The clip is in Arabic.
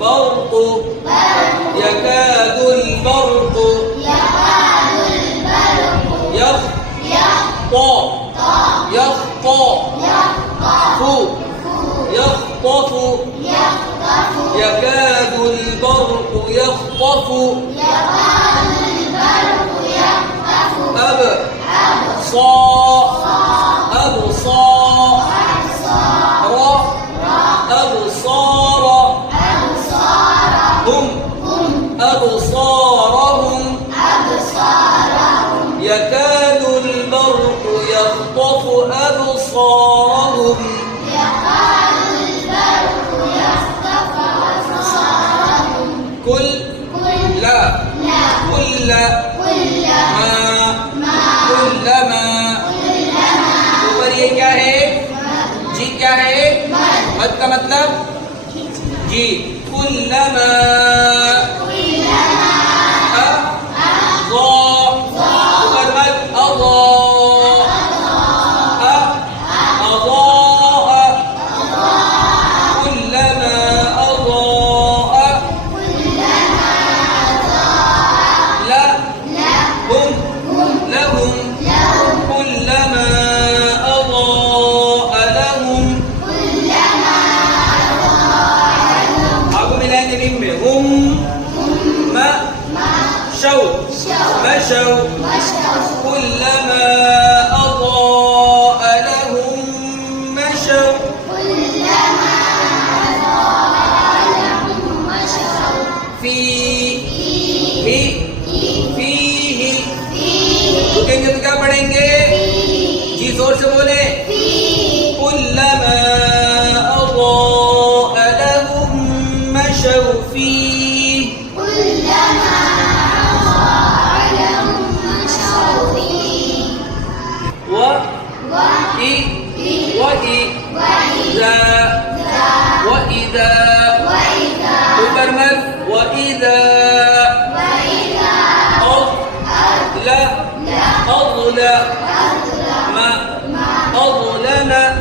برق يكاد البرق يخطف يكاد البرق يخطف أبصارهم يكاد البرق يخطف أبصارهم كلما ऊपर ये क्या है जी क्या है मत का मतलब जी कुल्लमा مشوا كلما أضاء لهم مشوا فيه रुकेंगे तो क्या पढ़ेंगे जी जोर से बोले कुल्लमा अضاء لهم مشوا فيه وإذا أظلم